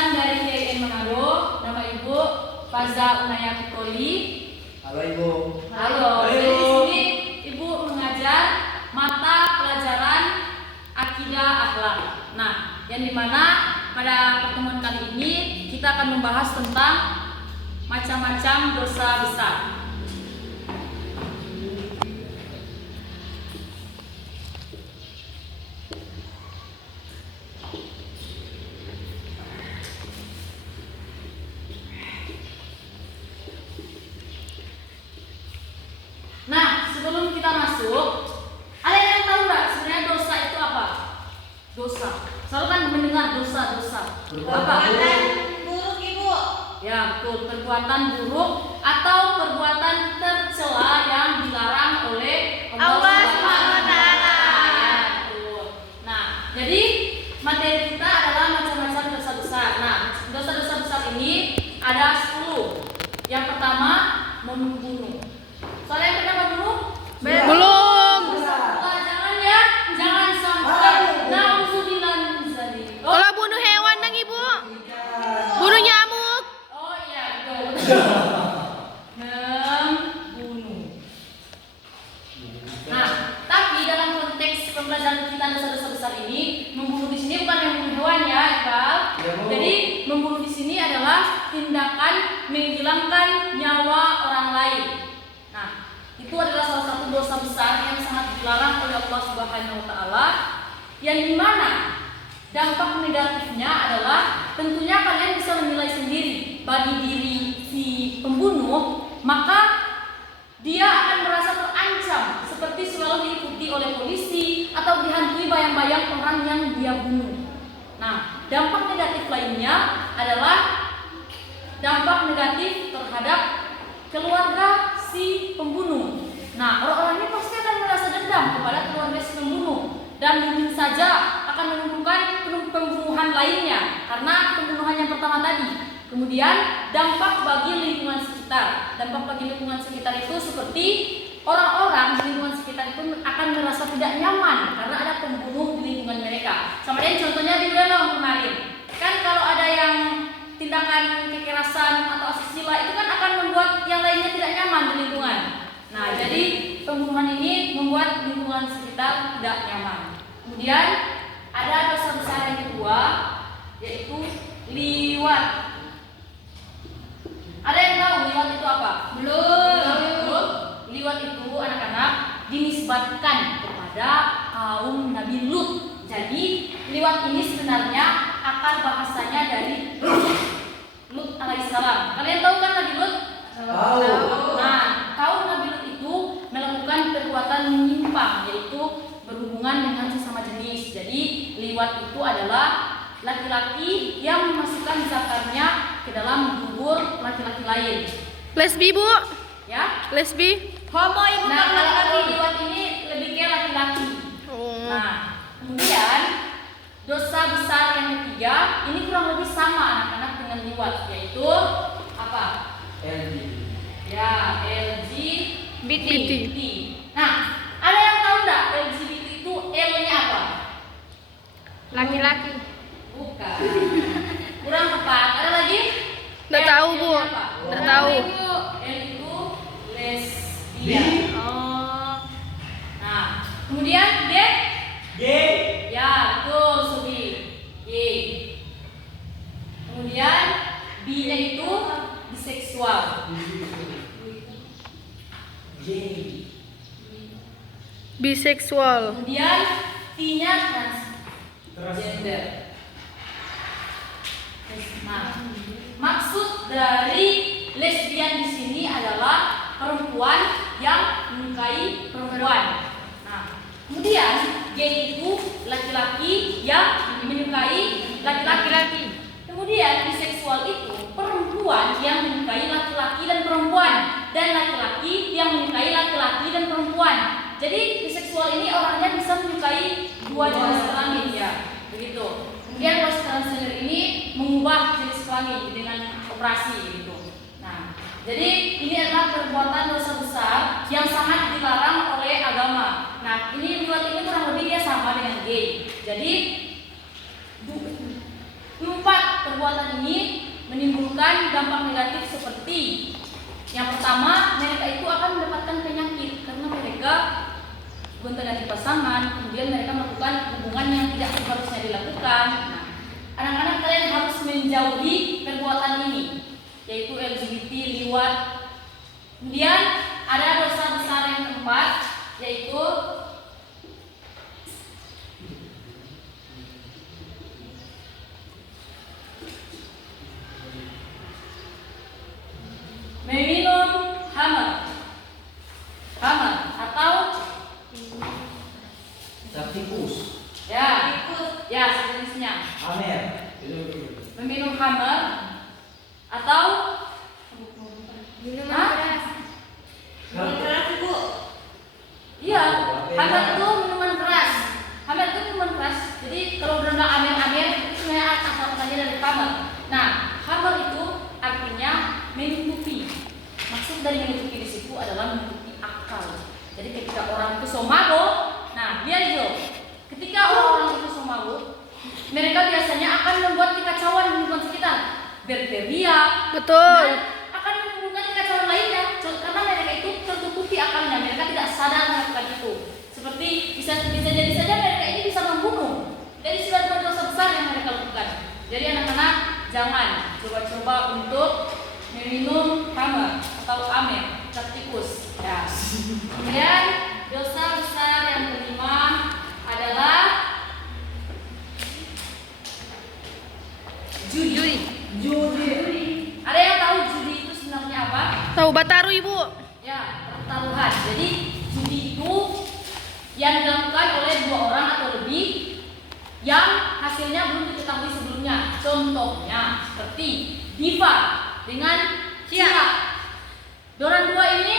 lulusan dari IAIN Manado, nama Ibu Faza Unaya Fitroli. Halo Ibu. Halo. Jadi di sini Ibu mengajar mata pelajaran akidah akhlak. Nah, yang dimana pada pertemuan kali ini kita akan membahas tentang macam-macam dosa besar. Nah, sebelum kita masuk, ada yang tahu nggak sebenarnya dosa itu apa? Dosa. Selalu kan mendengar dosa-dosa. Perbuatan buruk, Ibu. Ya, betul. Perbuatan buruk atau perbuatan tercela yang dilarang oleh Allah Subhanahu wa Ta'ala. Ya, betul. Nah, jadi materi kita adalah macam-macam dosa besar. Nah, dosa-dosa besar ini ada 10. Yang pertama, membunuh. Soalnya yang pernah membunuh? Belum. Wah, jangan ya, jangan sampai. Nauzubillah min dzalik. Oh, Kalau bunuh hewan nang Ibu. Bunuh nyamuk. oh iya, betul. Membunuh. Nah, tapi dalam konteks pembelajaran kita dosa-dosa besar ini, membunuh di sini bukan yang membunuh hewan ya, Iqbal. Ya, Bu. Jadi membunuh di sini adalah tindakan menghilangkan nyawa orang lain. Nah, itu adalah salah satu dosa besar yang sangat dilarang oleh Allah Subhanahu wa Ta'ala, yang dimana dampak negatifnya adalah tentunya kalian bisa menilai sendiri bagi diri si pembunuh, maka dia akan merasa terancam seperti selalu diikuti oleh polisi atau dihantui bayang-bayang orang yang dia bunuh. Nah, dampak negatif lainnya adalah dampak negatif terhadap keluarga si pembunuh. Nah, orang-orang ini pasti akan merasa dendam kepada keluarga si pembunuh dan mungkin saja akan menemukan pembunuhan lainnya karena pembunuhan yang pertama tadi. Kemudian dampak bagi lingkungan sekitar. Dampak bagi lingkungan sekitar itu seperti orang-orang di lingkungan sekitar itu akan merasa tidak nyaman karena ada pembunuh di lingkungan mereka. Sama dengan contohnya di Belong kemarin. Kan kalau ada yang tindakan kekerasan atau asusila itu kan akan membuat yang lainnya tidak nyaman di lingkungan. Nah, jadi pembunuhan ini membuat lingkungan sekitar tidak nyaman. Kemudian ada dosa besar yang kedua, yaitu liwat. Ada yang tahu liwat itu apa? Belum. Liwat itu anak-anak dinisbatkan kepada kaum Nabi Lut. Jadi liwat ini sebenarnya akar bahasanya dari Lut alaihissalam. Kalian tahu kan Nabi Lut? Tahu. Nah, kaum Nabi Lut itu melakukan perbuatan menyimpang, yaitu berhubungan dengan sesama jenis. Jadi liwat itu adalah laki-laki yang memasukkan zakarnya ke dalam dubur laki-laki lain. Lesbi, Bu. Ya? Lesbi. Homo, Ibu. Nah, kalau laki-laki. liwat ini lebih ke laki-laki. Oh. Nah, kemudian dosa besar yang ketiga ini kurang lebih sama anak-anak dengan liwat, yaitu apa? LG. Ya, LGBT. BT. Nah, ada yang tahu nggak LGBT itu L-nya apa? Laki-laki. Bukan. Kurang tepat. Ada lagi? Nggak tahu, Bu. L-nya apa? Nggak tahu. L itu lesbian. Oh. Nah, kemudian D? Gay. Ya, betul, Subi. Gay. Kemudian B-nya itu biseksual. Gay. Biseksual. Kemudian T-nya transgender. Nah, maksud dari lesbian di sini adalah perempuan yang menyukai perempuan. Nah, kemudian gay itu laki-laki yang menyukai laki-laki. Kemudian biseksual itu perempuan yang menyukai laki-laki dan perempuan, dan laki-laki yang menyukai laki-laki dan perempuan. Jadi biseksual ini orangnya bisa menyukai dua jenis kelamin, ya, begitu. Kemudian kalau transgender ini mengubah jenis kelamin dengan operasi, gitu. Nah, jadi ini adalah perbuatan dosa besar yang sangat dilarang oleh agama. Nah, ini liwat ini kurang lebih dia sama dengan gay. Jadi Empat perbuatan ini menimbulkan dampak negatif seperti yang pertama, mereka itu akan mendapatkan penyakit karena mereka gonta-ganti pasangan, kemudian mereka melakukan hubungan yang tidak seharusnya dilakukan. Nah, anak-anak kalian harus menjauhi perbuatan ini, yaitu LGBT, liwat. Kemudian ada dosa besar yang keempat, yaitu meminum khamar atau Taktikus. ya sejenisnya. Amer. Meminum khamar atau Minuman Hah? keras. Minuman keras, Ibu. iya, khamar itu minuman keras. Khamar itu minuman keras. Jadi kalau udah nggak amer itu sebenarnya asal katanya dari khamar. Nah, khamar itu artinya menutupi. Maksud dari menutupi di situ adalah menutupi akal. Jadi ketika orang itu somago, nah biar itu. Ketika orang-orang itu somago, mereka biasanya akan membuat kekacauan di lingkungan sekitar, berteriak, Betul. dan akan menimbulkan kekacauan lainnya. Karena mereka itu tertutupi akalnya, mereka tidak sadar melakukan itu. Seperti bisa jadi saja mereka ini bisa membunuh. Jadi sudah dua dosa besar yang mereka lakukan. Jadi anak-anak jangan coba-coba untuk meminum khamar atau amer, taktikus. Ya. Kemudian dosa besar yang kelima adalah judi. Ada yang tahu judi itu sebenarnya apa? Tahu Bataru, Ibu. Ya, pertaruhan. Jadi judi itu yang dilakukan oleh dua orang atau lebih yang hasilnya belum diketahui sebelumnya. Contohnya seperti Diva dengan Cia. Dorang dua ini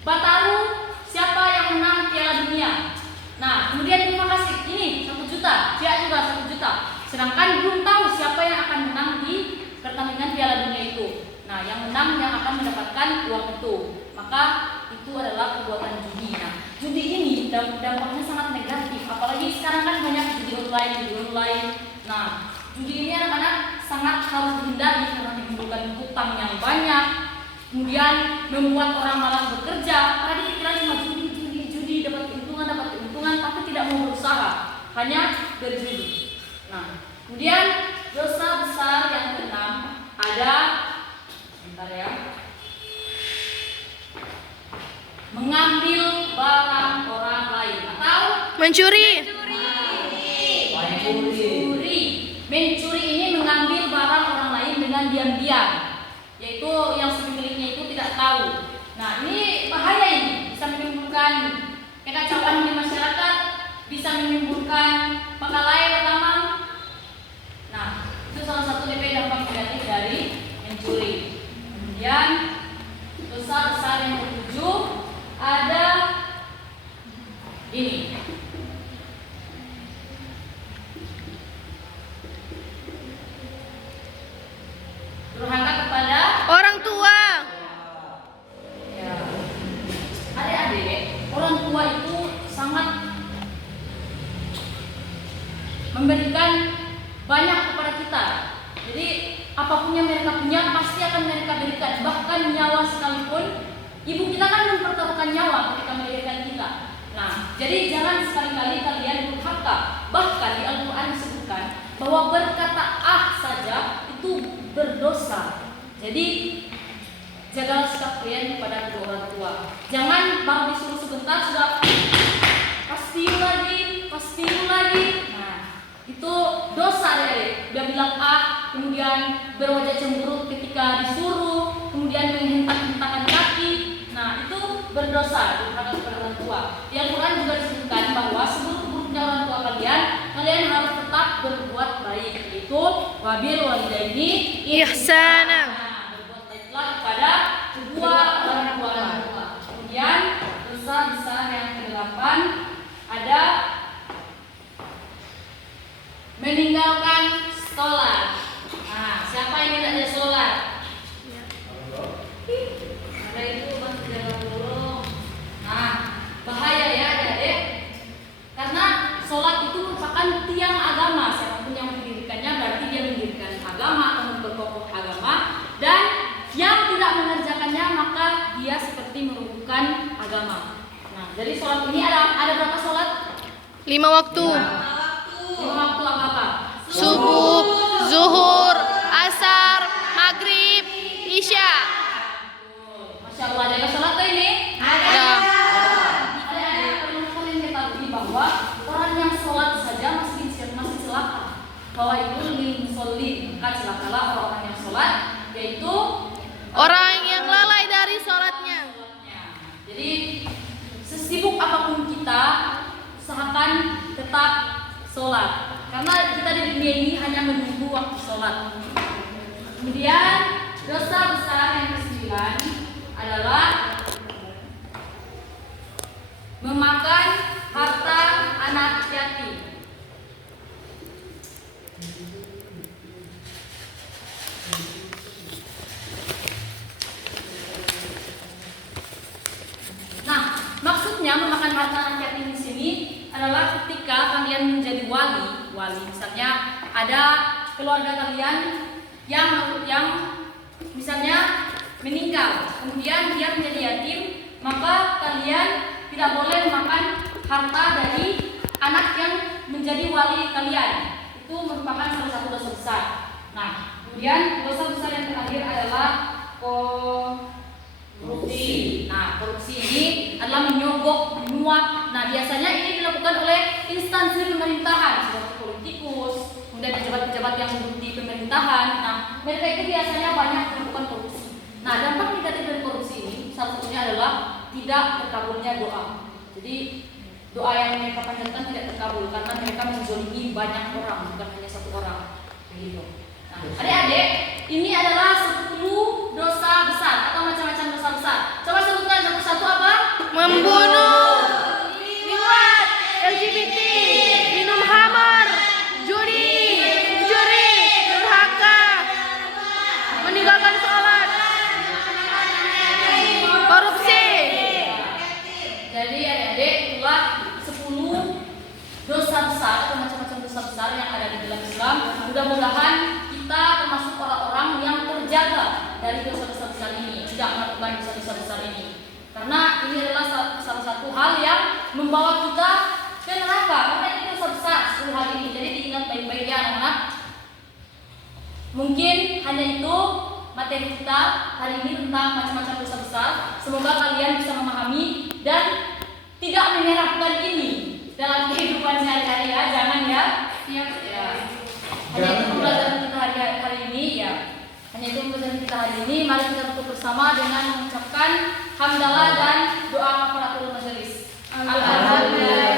Bataru siapa yang menang Piala Dunia. Nah, kemudian Diva kasih ini 1 juta, Cia juga 1 juta. Sedangkan belum tahu siapa yang akan menang di pertandingan Piala Dunia itu. Nah, yang menang yang akan mendapatkan uang itu. Maka itu adalah perbuatan judi. Nah, judi ini dampaknya sangat negatif. Apalagi sekarang kan banyak judi online. Nah, judi ini anak-anak sangat harus dihindari karena menimbulkan hutang yang banyak. Kemudian membuat orang malas bekerja karena dikira cuma judi dapat keuntungan, tapi tidak mau berusaha, hanya berjudi. Nah, kemudian dosa besar yang keenam ada, bentar ya, mengambil barang orang lain atau Mencuri. Mencuri ini mengambil barang orang lain dengan diam-diam, yaitu yang pemiliknya itu tidak tahu. Nah, ini bahaya, ini bisa menimbulkan kekacauan di masyarakat, bisa menimbulkan perkelahian pertama. Nah, itu salah satu dampak negatif dari mencuri. Kemudian dosa besar yang ketujuh ada ini. Durhaka kepada Orang tua. ya. Adik-adik, orang tua itu sangat memberikan banyak kepada kita. Jadi apapun yang mereka punya pasti akan mereka berikan, bahkan nyawa sekalipun. Ibu kita kan mempertaruhkan nyawa ketika melahirkan kita. Nah, jadi jangan sekali-kali kalian durhaka. Bahkan di Al-Quran disebutkan bahwa berkata saja itu berdosa. Jadi jagalah sikap kalian kepada kedua orang tua. Jangan baru disuruh sebentar sudah pasti lagi. Nah, itu dosa deh. Dia bilang kemudian berwajah cemberut ketika disuruh, kemudian menghentak-hentakan kaki. Nah, itu berdosa durhaka kepada orang tua. Di Al-Quran juga disebutkan bahwa seburuk-buruknya orang tua kalian harus tetap berbuat baik, yaitu wabil walidaini Ihsana. berbuat baiklah kepada kedua orang tua. Kemudian dosa besar yang ke-8 ada meninggalkan sholat. Nah, siapa yang tidak ada sholat? Ada itu masih jaga dulu. Nah, bahaya ya adik-adik. Karena sholat itu merupakan tiang agama. Siapapun yang mendirikannya berarti dia ia seperti merubuhkan agama. Nah, jadi sholat ini ada berapa sholat? 5 waktu. 5 waktu apa? Subuh, zuhur, asar, maghrib, isya. Masya Allah, ada sholat tuh ini? Ada. Ada perlu kalian ketahui bahwa orang yang sholat saja masih celaka. Bahwa itu lil musallin, maka celakalah orang yang sholat, yaitu Orang yang lalai dari sholatnya. Jadi sesibuk apapun kita, usahakan tetap sholat. Karena kita di dunia ini hanya menunggu waktu sholat. Kemudian dosa besar yang ke-9 adalah memakan harta anak yatim. Nah, maksudnya memakan harta anak yatim di sini adalah ketika kalian menjadi wali, misalnya ada keluarga kalian yang misalnya meninggal, kemudian dia menjadi yatim, maka kalian tidak boleh memakan harta dari anak yang menjadi wali kalian. Itu merupakan salah satu dosa besar. Nah, kemudian dosa besar yang terakhir adalah korupsi. Nah, korupsi ini adalah menyogok, menyuap. Nah, biasanya ini dilakukan oleh instansi pemerintahan seperti politikus, kemudian pejabat-pejabat yang duduk di pemerintahan. Nah, mereka itu biasanya banyak melakukan korupsi. Nah, dampak negatif dari korupsi ini salah satunya adalah tidak terkabulnya doa. Jadi doa yang mereka panjatkan tidak terkabul karena mereka menzolimi banyak orang, bukan hanya satu orang. Begitu. Nah, adik-adik, ini adalah 10 dosa besar atau macam-macam dosa besar. Coba sebutkan satu-satu apa? Membunuh, liwat, LGBT, minum khamar, judi, mencuri, durhaka, meninggalkan sholat, korupsi. Jadi adik-adik, itulah 10 dosa besar atau macam-macam dosa besar yang ada di dalam Islam. Mudah-mudahan kita termasuk orang-orang yang terjaga dari dosa-dosa besar ini, tidak melakukan dosa-dosa besar ini. Karena ini adalah salah satu hal yang membawa kita ke neraka. Karena ini dosa besar 10 hal ini. Jadi diingat baik-baik ya anak-anak. Mungkin hanya itu materi kita hari ini tentang macam-macam dosa besar. Semoga kalian bisa memahami dan tidak menyerapkan ini dalam kehidupan sehari-hari ya. Jangan ya. Ya. Hanya itu pembelajaran kita hari ini ya. Hanya itu pembelajaran kita hari ini. Mari kita tutup bersama dengan mengucapkan hamdalah dan doa kafaratul majelis. Alhamdulillah.